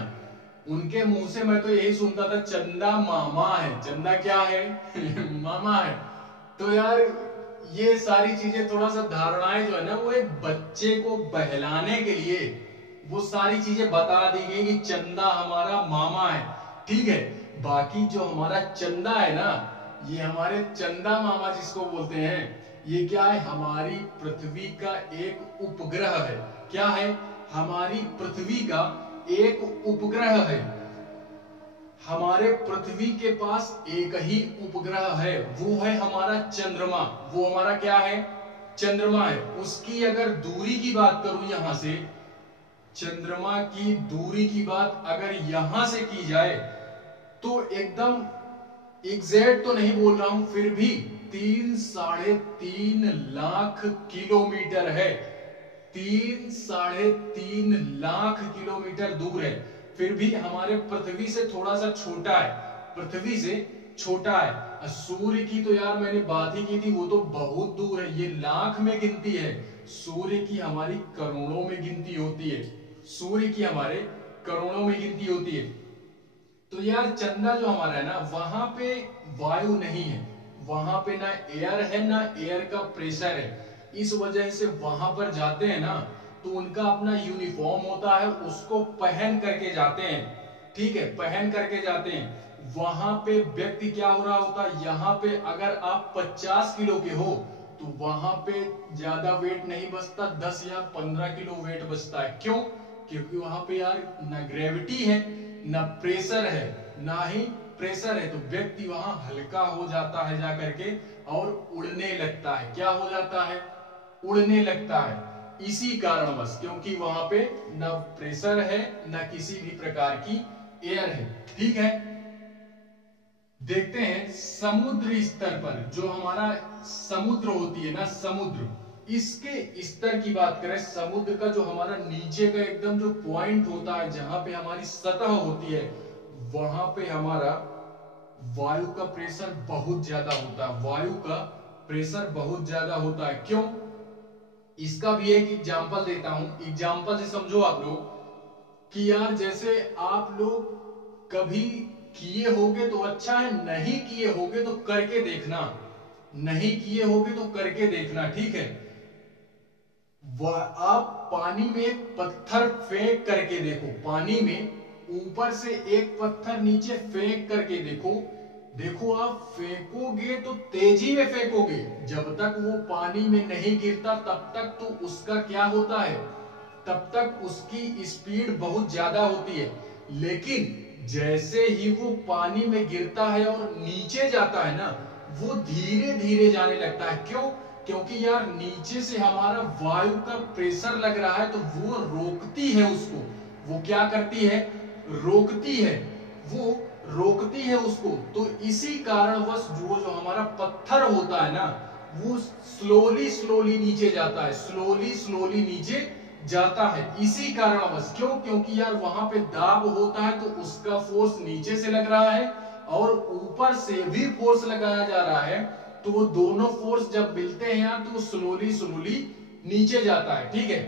उनके मुंह से मैं तो यही सुनता था, चंदा मामा है। चंदा क्या है? मामा है। तो यार ये सारी चीजें, थोड़ा सा धारणाएं जो है ना, वो एक बच्चे को बहलाने के लिए वो सारी चीजें बता दी गई कि चंदा हमारा मामा है। ठीक है, बाकी जो हमारा चंदा है ना, ये हमारे चंदा मामा जिसको बोलते हैं, ये क्या है? हमारी पृथ्वी का एक उपग्रह है। क्या है? हमारी पृथ्वी का एक उपग्रह है। हमारे पृथ्वी के पास एक ही उपग्रह है, वो है हमारा चंद्रमा। वो हमारा क्या है? चंद्रमा है। उसकी अगर दूरी की बात करूं यहां से, चंद्रमा की दूरी की बात अगर यहां से की जाए तो एकदम एग्जैक्ट तो नहीं बोल रहा हूं, फिर भी 3-3.5 लाख किलोमीटर है। 3-3.5 लाख किलोमीटर दूर है। फिर भी हमारे पृथ्वी से थोड़ा सा छोटा है, पृथ्वी से छोटा है। सूर्य की तो यार मैंने बात ही की थी, वो तो बहुत दूर है, ये लाख में गिनती है। सूर्य की हमारी करोड़ों में गिनती होती है। सूर्य की हमारे करोड़ों में गिनती होती है। तो यार चंदा जो हमारा है ना, वहां पे वायु नहीं है, वहां पे ना एयर है, ना एयर का प्रेशर है। इस वजह से वहां पर जाते हैं ना, तो उनका अपना यूनिफॉर्म होता है, उसको पहन करके जाते हैं। ठीक है, पहन करके जाते हैं। वहां पे व्यक्ति क्या हो रहा होता है, यहाँ पे अगर आप 50 किलो के हो तो वहां पे ज्यादा वेट नहीं बचता, 10 या 15 किलो वेट बचता है। क्यों? क्योंकि वहां पे यार ना ग्रेविटी है, ना प्रेशर है, ना ही प्रेशर है, तो व्यक्ति वहां हल्का हो जाता है जाकर के और उड़ने लगता है। क्या हो जाता है? उड़ने लगता है। इसी कारणवश, क्योंकि वहां पे ना प्रेशर है, ना किसी भी प्रकार की एयर है। ठीक है, देखते हैं समुद्र स्तर पर, जो हमारा समुद्र होती है ना, समुद्र, इसके स्तर की बात करें, समुद्र का जो हमारा नीचे का एकदम जो पॉइंट होता है, जहां पे हमारी सतह होती है, वहां पे हमारा वायु का प्रेशर बहुत ज्यादा होता है। वायु का प्रेशर बहुत ज्यादा होता है। क्यों? इसका भी एक एग्जांपल देता हूं, एग्जांपल से समझो आप लोग कि यार जैसे आप लोग कभी किए होगे तो अच्छा है, नहीं किए होगे तो करके देखना, नहीं किए होगे तो करके देखना। ठीक है, आप पानी में एक पत्थर फेंक करके देखो, पानी में ऊपर से एक पत्थर नीचे फेंक करके देखो। देखो आप फेंकोगे तो तेजी में फेंकोगे, जब तक वो पानी में नहीं गिरता तब तक तो उसका क्या होता है, तब तक उसकी स्पीड बहुत ज्यादा होती है। लेकिन जैसे ही वो पानी में गिरता है और नीचे जाता है ना, वो धीरे धीरे जाने लगता है। क्यों? क्योंकि यार नीचे से हमारा वायु का प्रेशर लग रहा है, तो वो रोकती है उसको। वो क्या करती है? रोकती है, वो रोकती है उसको। तो इसी कारणवश जो हमारा पत्थर होता है ना, वो स्लोली स्लोली नीचे जाता है, स्लोली स्लोली नीचे जाता है। इसी कारणवश, क्यों? क्योंकि यार वहां पे दाब होता है, तो उसका फोर्स नीचे से लग रहा है और ऊपर से भी फोर्स लगाया जा रहा है। तो वो दोनों फोर्स जब मिलते हैं यार, तो स्लोली स्लोली नीचे जाता है। ठीक है,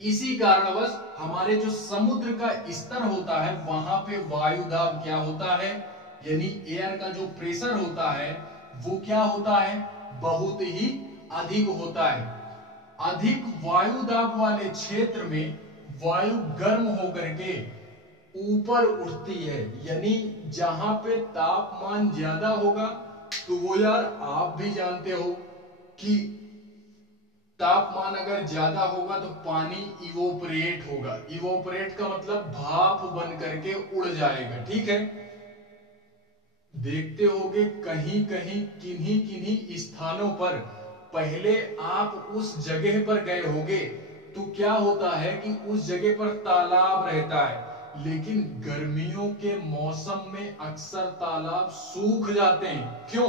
इसी कारणवश हमारे जो समुद्र का स्तर होता है, वहां पे वायु दाब क्या होता है, यानी एयर का जो प्रेशर होता है, वो क्या होता है? बहुत ही अधिक होता है। अधिक वायु दाब वाले क्षेत्र में वायु गर्म होकर के ऊपर उठती है। यानी जहां पे तापमान ज्यादा होगा, तो वो यार आप भी जानते हो कि तापमान अगर ज्यादा होगा तो पानी इवोपरेट होगा। इवोपरेट का मतलब भाप बन करके उड़ जाएगा। ठीक है, देखते होगे कहीं कहीं किन्हीं किन्हीं स्थानों पर, पहले आप उस जगह पर गए होगे तो क्या होता है कि उस जगह पर तालाब रहता है, लेकिन गर्मियों के मौसम में अक्सर तालाब सूख जाते हैं। क्यों?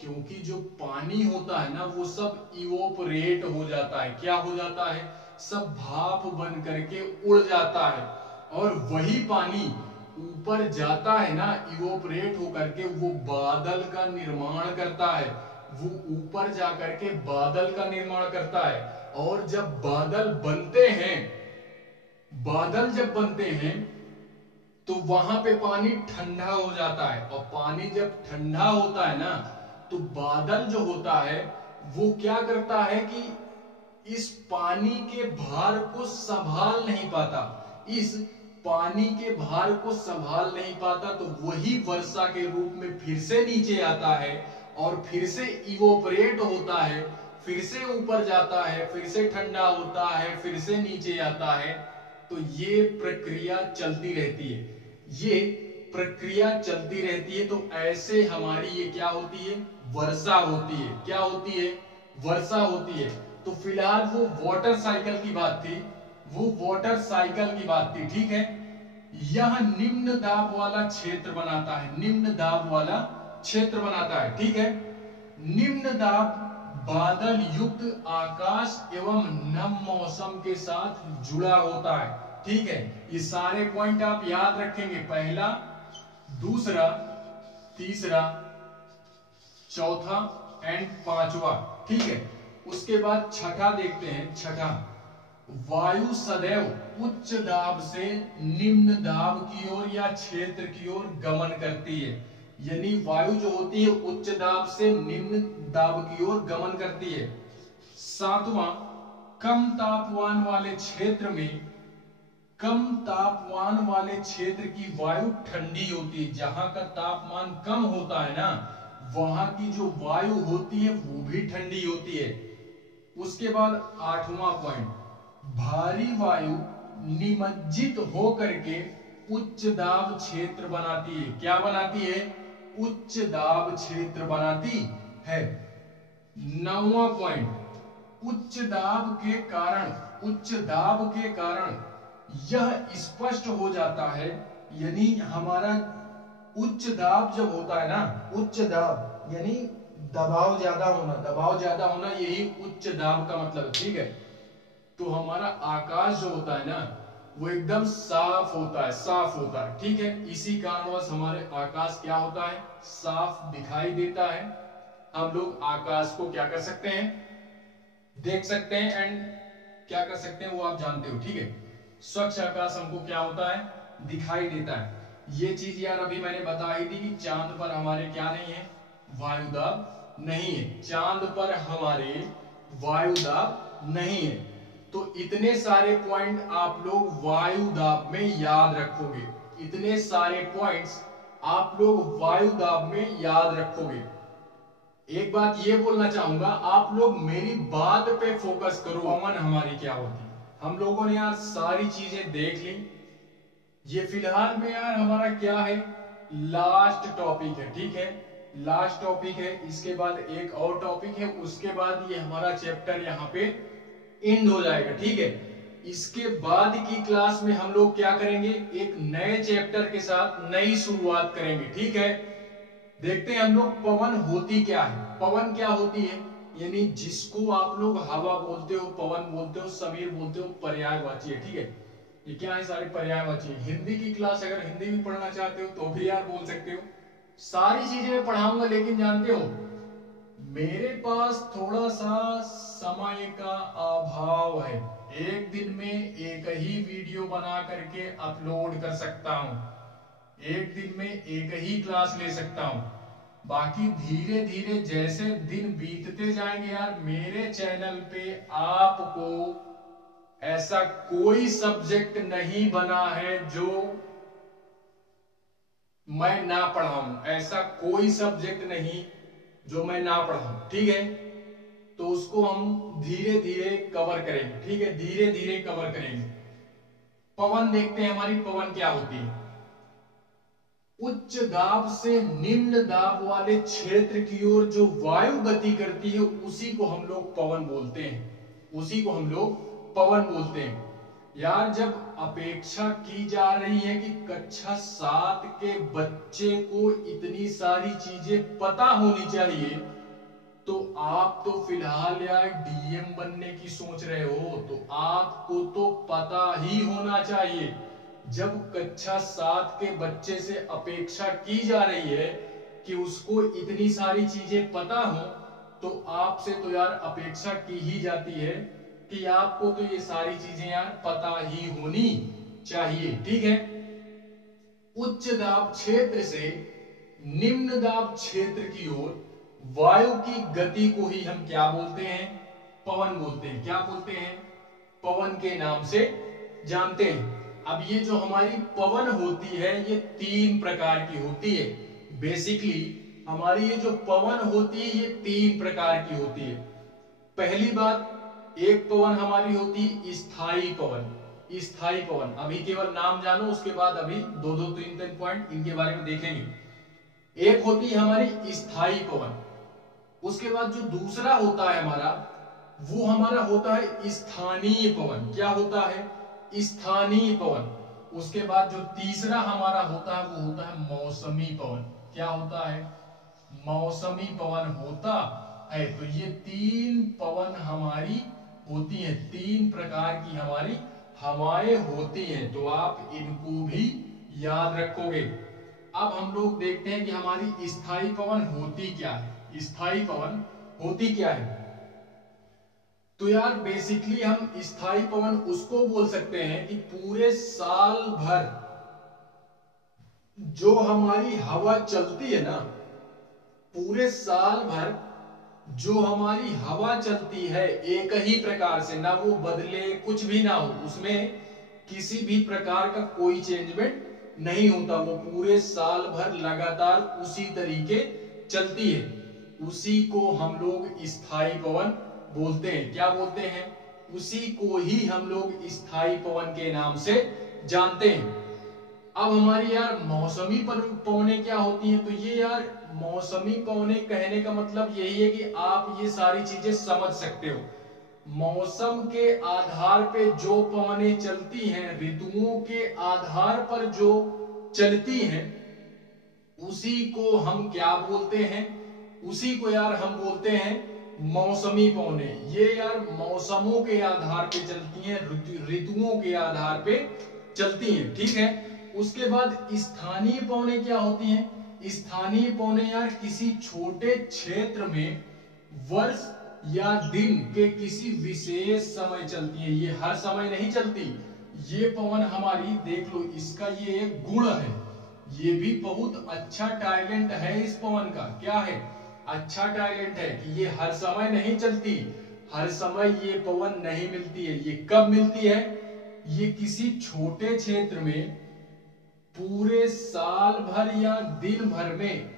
क्योंकि जो पानी होता है ना, वो सब इवोपरेट हो जाता है। क्या हो जाता है? सब भाप बन करके उड़ जाता है। और वही पानी ऊपर जाता है ना, इवोपरेट होकर के वो बादल का निर्माण करता है, वो ऊपर जाकर के बादल का निर्माण करता है। और जब बादल बनते हैं, बादल जब बनते हैं तो वहां पे पानी ठंडा हो जाता है, और पानी जब ठंडा होता है ना, तो बादल जो होता है वो क्या करता है कि इस पानी के भार को संभाल नहीं पाता, इस पानी के भार को संभाल नहीं पाता, तो वही वर्षा के रूप में फिर से नीचे आता है, और फिर से इवोपरेट होता है, फिर से ऊपर जाता है, फिर से ठंडा होता है, फिर से नीचे आता है। तो ये प्रक्रिया चलती रहती है, ये प्रक्रिया चलती रहती है। तो ऐसे हमारी ये क्या होती है, वर्षा होती है। क्या होती है, वर्षा होती है। तो फिलहाल वो वाटर साइकिल की बात थी, वो वाटर साइकिल की बात थी, ठीक है। यह निम्न दाब वाला क्षेत्र बनाता है, निम्न दाब वाला क्षेत्र बनाता है, ठीक है। निम्न दाब बादल युक्त आकाश एवं नम मौसम के साथ जुड़ा होता है, ठीक है। ये सारे पॉइंट आप याद रखेंगे, पहला, दूसरा, तीसरा, चौथा एंड पांचवा, ठीक है। उसके बाद छठा देखते हैं। छठा, वायु सदैव उच्च दाब से निम्न दाब की ओर या क्षेत्र की ओर गमन करती है, यानी वायु जो होती है उच्च दाब से निम्न दाब की ओर गमन करती है। सातवां, कम तापमान वाले क्षेत्र में, कम तापमान वाले क्षेत्र की वायु ठंडी होती है। जहां का तापमान कम होता है ना, वहां की जो वायु होती है वो भी ठंडी होती है। उसके बाद आठवां पॉइंट, भारी वायु निमज्जित होकर के उच्च दाब क्षेत्र बनाती है। क्या बनाती है, उच्च दाब क्षेत्र बनाती है। नौवां पॉइंट, उच्च दाब के कारण, उच्च दाब के कारण यह स्पष्ट हो जाता है, यानी हमारा उच्च दाब जब होता है ना, उच्च दाब यानी दबाव ज्यादा होना, दबाव ज्यादा होना, यही उच्च दाब का मतलब है, ठीक है। तो हमारा आकाश जो होता है ना, वो एकदम साफ होता है, साफ होता है, ठीक है। इसी कारणवश हमारे आकाश क्या होता है, साफ दिखाई देता है। हम लोग आकाश को क्या कर सकते हैं, देख सकते हैं, एंड क्या कर सकते हैं वो आप जानते हो, ठीक है। स्वच्छ आकाश हमको क्या होता है, दिखाई देता है। ये चीज यार अभी मैंने बता ही दी कि चांद पर हमारे क्या नहीं है, वायुदाब नहीं है, चांद पर हमारे वायुदाब नहीं है। तो इतने सारे पॉइंट आप लोग वायुदाब में याद रखोगे, इतने सारे पॉइंट्स आप लोग वायुदाब में याद रखोगे। एक बात ये बोलना चाहूंगा, आप लोग मेरी बात पे फोकस करो। पवन हमारी क्या होती है, हम लोगों ने यार सारी चीजें देख ली। ये फिलहाल में यार हमारा क्या है, लास्ट टॉपिक है, ठीक है, लास्ट टॉपिक है। इसके बाद एक और टॉपिक है, उसके बाद ये हमारा चैप्टर यहाँ पे एंड हो जाएगा, ठीक है। इसके बाद की क्लास में हम लोग क्या करेंगे, एक नए चैप्टर के साथ नई शुरुआत करेंगे, ठीक है। देखते हैं हम लोग पवन होती क्या है, पवन क्या होती है, यानी जिसको आप लोग हवा बोलते हो, पवन बोलते हो, समीर बोलते हो, पर्यायवाची है, ठीक है। ये क्या है, सारे पर्यायवाची। हिंदी की क्लास अगर हिंदी में पढ़ना चाहते हो तो भी यार बोल सकते हो, सारी चीजें मैं पढ़ाऊंगा। लेकिन जानते हो मेरे पास थोड़ा सा समय का अभाव है, एक दिन में एक ही वीडियो बना करके अपलोड कर सकता हूं, एक दिन में एक ही क्लास ले सकता हूं। बाकी धीरे धीरे जैसे दिन बीतते जाएंगे यार, मेरे चैनल पे आपको ऐसा कोई सब्जेक्ट नहीं बना है जो मैं ना पढ़ाऊं, ऐसा कोई सब्जेक्ट नहीं जो मैं ना पढ़ाऊं, ठीक है। तो उसको हम धीरे धीरे कवर करेंगे, ठीक है, धीरे धीरे कवर करेंगे। पवन देखते हैं, हमारी पवन क्या होती है, उच्च दाब से निम्न दाब वाले क्षेत्र की ओर जो वायु गति करती है उसी को हम लोग पवन बोलते हैं, उसी को हम लोग पवन बोलते हैं। यार जब अपेक्षा की जा रही है कि कक्षा 7 के बच्चे को इतनी सारी चीजें पता होनी चाहिए, तो आप तो फिलहाल यार डीएम बनने की सोच रहे हो, तो आपको तो पता ही होना चाहिए। जब कक्षा 7 के बच्चे से अपेक्षा की जा रही है कि उसको इतनी सारी चीजें पता हो, तो आपसे तो यार अपेक्षा की ही जाती है कि आपको तो ये सारी चीजें यार पता ही होनी चाहिए। ठीक है। उच्च दाब क्षेत्र से निम्न दाब क्षेत्र की ओर वायु की गति को ही हम क्या बोलते हैं? पवन बोलते हैं। क्या बोलते हैं? पवन के नाम से जानते हैं। अब ये जो हमारी पवन होती है ये 3 प्रकार की होती है। बेसिकली हमारी ये जो पवन होती है ये 3 प्रकार की होती है। पहली बात, एक पवन हमारी होती है स्थायी पवन। स्थायी पवन अभी केवल नाम जानो, उसके बाद अभी 2-2 3-3 पॉइंट इनके बारे में देखेंगे। एक होती है हमारी स्थायी पवन। उसके बाद जो दूसरा होता है हमारा, वो हमारा होता है स्थानीय पवन। क्या होता है? स्थानीय पवन। उसके बाद जो तीसरा हमारा होता है वो होता है मौसमी पवन। क्या होता है? मौसमी पवन होता है। तो ये 3 पवन हमारी होती हैं, 3 प्रकार की हमारी हवाएं होती हैं। तो आप इनको भी याद रखोगे। अब हम लोग देखते हैं कि हमारी स्थायी पवन होती क्या है। स्थायी पवन होती क्या है? तो यार बेसिकली हम स्थायी पवन उसको बोल सकते हैं कि पूरे साल भर जो हमारी हवा चलती है ना, पूरे साल भर जो हमारी हवा चलती है एक ही प्रकार से, ना वो बदले, कुछ भी ना हो, उसमें किसी भी प्रकार का कोई चेंजमेंट नहीं होता, वो पूरे साल भर लगातार उसी तरीके चलती है, उसी को हम लोग स्थायी पवन बोलते हैं। क्या बोलते हैं? उसी को ही हम लोग स्थायी पवन के नाम से जानते हैं। अब हमारी यार मौसमी पवनें क्या होती हैं? तो ये यार मौसमी पवनें कहने का मतलब यही है कि आप ये सारी चीजें समझ सकते हो। मौसम के आधार पे जो पवनें चलती हैं, ऋतुओं के आधार पर जो चलती हैं, उसी को हम क्या बोलते हैं? उसी को यार हम बोलते हैं मौसमी पवनें। ये यार मौसमों के आधार पे चलती हैं, ऋतुओं के आधार पे चलती हैं। ठीक है। उसके बाद स्थानीय पवनें क्या होती हैं? स्थानीय पवनें यार किसी छोटे क्षेत्र में वर्ष या दिन के किसी विशेष समय चलती है। ये हर समय नहीं चलती। ये पवन हमारी देख लो, इसका ये एक गुण है, ये भी बहुत अच्छा टैलेंट है इस पवन का। क्या है? अच्छा टैलेंट है कि ये हर समय नहीं चलती, हर समय ये पवन नहीं मिलती है। ये कब मिलती है? ये किसी छोटे क्षेत्र में पूरे साल भर या दिन भर में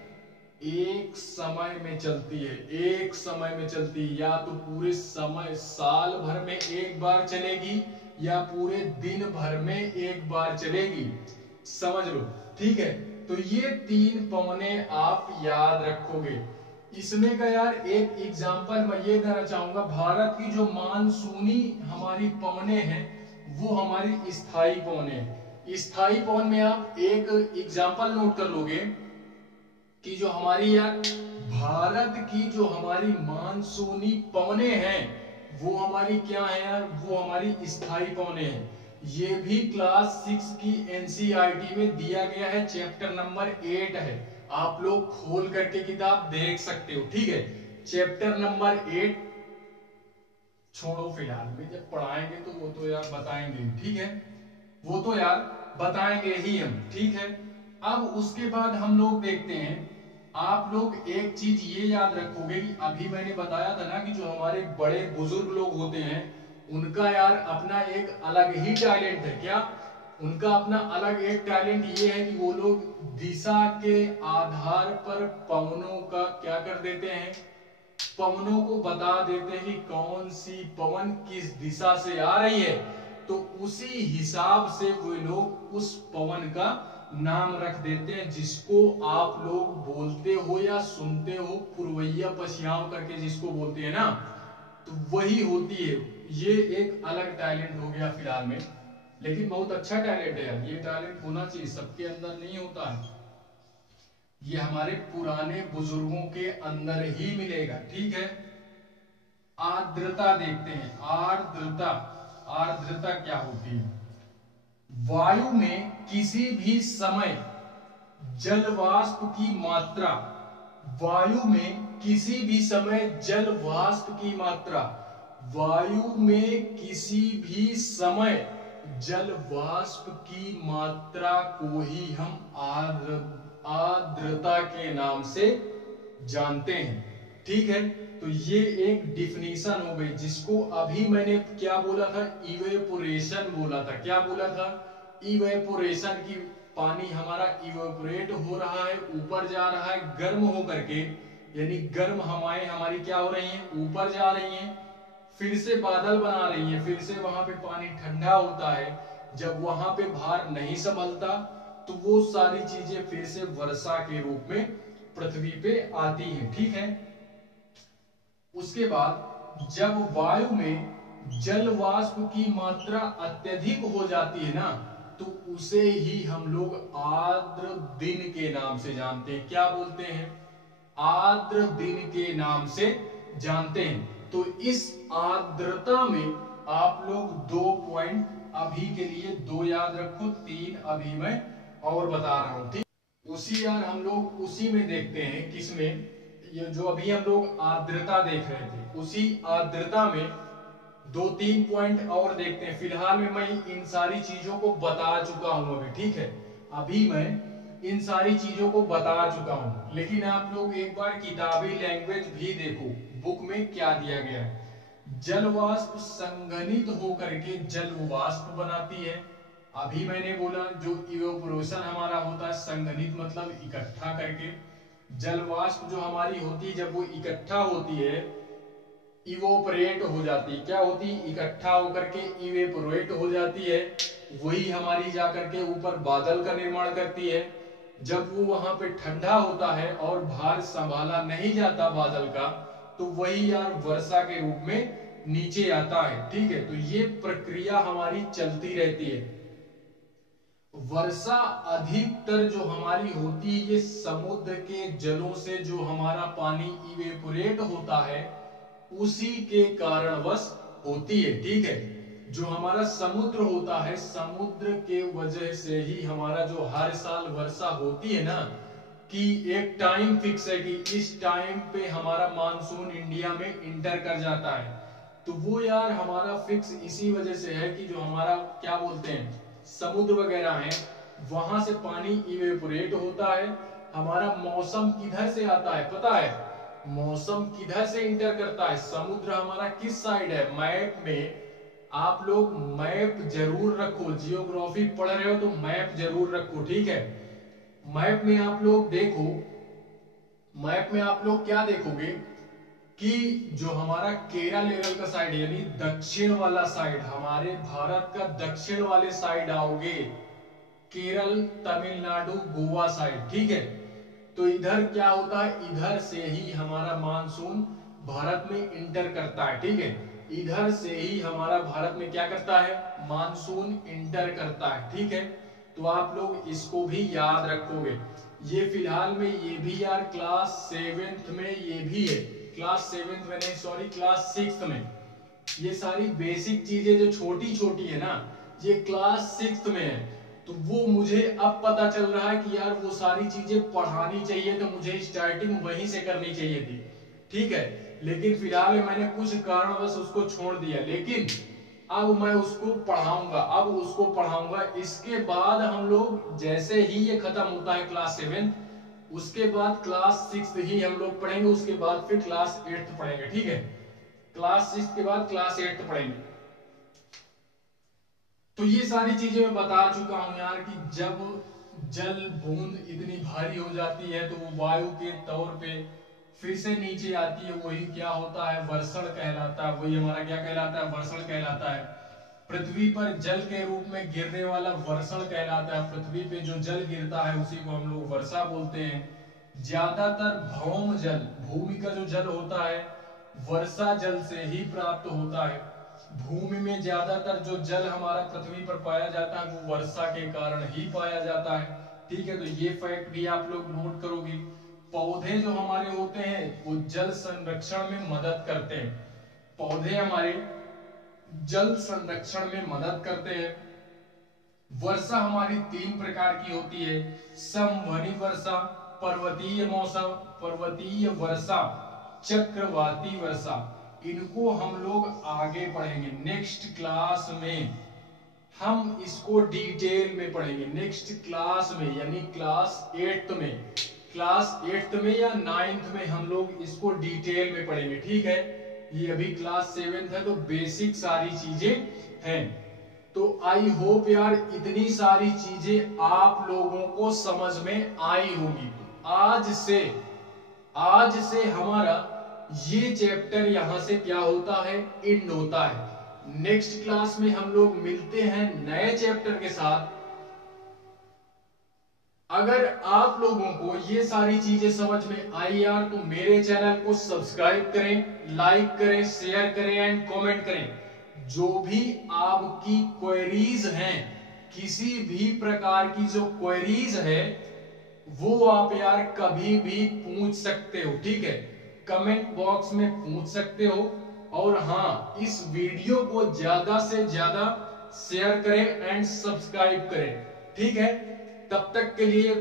एक समय में चलती है। एक समय में चलती है, या तो पूरे समय साल भर में एक बार चलेगी या पूरे दिन भर में एक बार चलेगी। समझ लो। ठीक है। तो ये 3 पवनें आप याद रखोगे। इसमें का यार एक एग्जांपल मैं ये देना चाहूंगा। भारत की जो मानसूनी हमारी पवनें हैं वो हमारी स्थायी पवनें हैं। स्थायी पवन में आप एक एग्जांपल नोट कर लोगे कि जो हमारी यार भारत की जो हमारी मानसूनी पवनें हैं वो हमारी क्या है यार? वो हमारी स्थायी पवनें हैं। ये भी क्लास 6 की एनसीईआरटी में दिया गया है, चैप्टर नंबर 8 है। आप लोग खोल करके किताब देख सकते हो। ठीक है। चैप्टर नंबर 8 छोड़ो, फिलहाल में जब पढ़ाएंगे तो वो तो यार बताएंगे। ठीक है, वो तो यार बताएंगे ही हम। ठीक है। अब उसके बाद हम लोग देखते हैं, आप लोग एक चीज ये याद रखोगे कि अभी मैंने बताया था ना कि जो हमारे बड़े बुजुर्ग लोग होते हैं उनका यार अपना एक अलग ही टैलेंट है। क्या? उनका अपना अलग एक टैलेंट ये है कि वो लोग दिशा के आधार पर पवनों का क्या कर देते हैं? पवनों को बता देते हैं कि कौन सी पवन किस दिशा से आ रही है, तो उसी हिसाब से वो लोग उस पवन का नाम रख देते हैं, जिसको आप लोग बोलते हो या सुनते हो पुरवैया पछियाव करके जिसको बोलते हैं ना, तो वही होती है। ये एक अलग टैलेंट हो गया फिलहाल में, लेकिन बहुत अच्छा टैलेंट है यार। ये टैलेंट होना चाहिए, सबके अंदर नहीं होता है, ये हमारे पुराने बुजुर्गों के अंदर ही मिलेगा। ठीक है। आर्द्रता देखते हैं। आर्द्रता, आर्द्रता क्या होती है? वायु में किसी भी समय जल वाष्प की मात्रा, वायु में किसी भी समय जल वाष्प की मात्रा, वायु में किसी भी समय जल वाष्प की मात्रा को ही हम आर्द्रता के नाम से जानते हैं। ठीक है, तो ये एक डिफिनीशन हो गई, जिसको अभी मैंने क्या बोला था, इवेपोरेशन बोला था। क्या बोला था? इवेपोरेशन की पानी हमारा इवेपोरेट हो रहा है, ऊपर जा रहा है गर्म होकर के, यानी गर्म हवाएं हमारी क्या हो रही हैं, ऊपर जा रही हैं, फिर से बादल बना रही है, फिर से वहां पे पानी ठंडा होता है। जब वहां पे भार नहीं संभलता तो वो सारी चीजें फिर से वर्षा के रूप में पृथ्वी पे आती हैं। ठीक है, उसके बाद जब वायु में जल वाष्प की मात्रा अत्यधिक हो जाती है ना, तो उसे ही हम लोग आर्द्र दिन के नाम से जानते हैं। क्या बोलते हैं? आर्द्र दिन के नाम से जानते हैं। तो इस आर्द्रता में आप लोग 2 पॉइंट अभी के लिए 2 याद रखो, 3 अभी मैं और बता रहा हूं। ठीक, उसी यार हम लोग उसी में देखते हैं, किसमें, ये जो अभी हम लोग आर्द्रता देख रहे थे, उसी आर्द्रता में 2-3 पॉइंट और देखते हैं। फिलहाल में मैं इन सारी चीजों को बता चुका हूं अभी। ठीक है, अभी मैं इन सारी चीजों को बता चुका हूं, लेकिन आप लोग एक बार किताबी लैंग्वेज भी देखो, बुक में क्या दिया गया है। जल वाष्प संघनित होकर के जल वाष्प बनाती है। अभी मैंने बोला जो इवेपोरेशन हमारा होता है संघनित मतलब इकट्ठा करके, जल वाष्प जो हमारी होती है जब वो इकट्ठा होती है, इवोपरेट हो जाती है। क्या होती है? इकट्ठा होकर के इवेपोरेट हो जाती है, वही हमारी जाकर के ऊपर बादल का निर्माण करती है। जब वो वहां पे ठंडा होता है और भार संभाला नहीं जाता बादल का, तो वही यार वर्षा के रूप में नीचे आता है। ठीक है, तो ये प्रक्रिया हमारी चलती रहती है। वर्षा अधिकतर जो हमारी होती है ये समुद्र के जलों से जो हमारा पानी इवेपोरेट होता है उसी के कारणवश होती है। ठीक है, जो हमारा समुद्र होता है, समुद्र के वजह से ही हमारा जो हर साल वर्षा होती है ना, कि एक टाइम फिक्स है कि इस टाइम पे हमारा मानसून इंडिया में इंटर कर जाता है। तो वो यार हमारा फिक्स इसी वजह से है कि जो हमारा क्या बोलते हैं समुद्र वगैरह है, वहां से पानी इवेपोरेट होता है। हमारा मौसम किधर से आता है पता है? मौसम किधर से इंटर करता है? समुद्र हमारा किस साइड है? मैप में आप लोग मैप जरूर रखो, जियोग्राफी पढ़ रहे हो तो मैप जरूर रखो। ठीक है, मैप में आप लोग देखो, मैप में आप लोग क्या देखोगे कि जो हमारा केरल लेवल का साइड यानी दक्षिण वाला साइड, हमारे भारत का दक्षिण वाले साइड आओगे, केरल, तमिलनाडु, गोवा साइड। ठीक है, तो इधर क्या होता है, इधर से ही हमारा मानसून भारत में इंटर करता है। ठीक है, इधर से ही हमारा भारत में क्या करता है, मानसून इंटर करता है। ठीक है, तो आप लोग इसको भी याद रखोगे। ये फिलहाल में ये भी यार क्लास 7th में ये भी है, क्लास 7th में नहीं सॉरी क्लास 6th में। ये सारी बेसिक चीजें जो छोटी छोटी है ना, ये क्लास 6th में है। तो वो मुझे अब पता चल रहा है कि यार वो सारी चीजें पढ़ानी चाहिए, तो मुझे स्टार्टिंग वहीं से करनी चाहिए थी। ठीक है, लेकिन फिलहाल मैंने कुछ कारणवश उसको छोड़ दिया, लेकिन अब मैं उसको पढ़ाऊंगा, अब उसको पढ़ाऊंगा। इसके बाद हम लोग जैसे ही ये खत्म होता है क्लास 7, उसके बाद क्लास 6 ही हम लोग पढ़ेंगे, उसके बाद फिर क्लास 8 पढ़ेंगे। ठीक है, क्लास 6 के बाद क्लास 8 पढ़ेंगे। तो ये सारी चीजें मैं बता चुका हूं यार कि जब जल बूंद इतनी भारी हो जाती है तो वो वायु के तौर पे फिर से नीचे आती है, वही क्या होता है, वर्षण कहलाता है। वही हमारा क्या कहलाता है, वर्षण कहलाता है। पृथ्वी पर जल के रूप में गिरने वाला वर्षण कहलाता है। पृथ्वी पे जो जल गिरता है उसी को हम लोग वर्षा बोलते हैं। ज्यादातर भौम जल, भूमि का जो जल होता है वर्षा जल से ही प्राप्त होता है। भूमि में ज्यादातर जो जल हमारा पृथ्वी पर पाया जाता है वो वर्षा के कारण ही पाया जाता है। ठीक है, तो ये फैक्ट भी आप लोग नोट करोगे। पौधे जो हमारे होते हैं वो जल संरक्षण में मदद करते हैं। पौधे हमारे जल संरक्षण में मदद करते हैं। वर्षा हमारी 3 प्रकार की होती है, संवहनी वर्षा, पर्वतीय मौसम, पर्वतीय वर्षा, चक्रवाती वर्षा। इनको हम लोग आगे पढ़ेंगे नेक्स्ट क्लास में, हम इसको डिटेल में पढ़ेंगे नेक्स्ट क्लास में, यानी क्लास 8th में, क्लास 8th में या 9th में हम लोग इसको डिटेल में पढ़ेंगे। ठीक है, ये अभी क्लास 7th है तो बेसिक सारी चीजें हैं। तो आई होप यार इतनी सारी चीजें आप लोगों को समझ में आई होगी। आज से हमारा ये चैप्टर यहां से क्या होता है, एंड होता है। नेक्स्ट क्लास में हम लोग मिलते हैं नए चैप्टर के साथ। अगर आप लोगों को ये सारी चीजें समझ में आई यार तो मेरे चैनल को सब्सक्राइब करें, लाइक करें, शेयर करें एंड कमेंट करें। जो भी आपकी क्वेरीज हैं, किसी भी प्रकार की जो क्वेरीज है वो आप यार कभी भी पूछ सकते हो। ठीक है, कमेंट बॉक्स में पूछ सकते हो। और हाँ, इस वीडियो को ज्यादा से ज्यादा शेयर करें एंड सब्सक्राइब करें। ठीक है, तब तक के लिए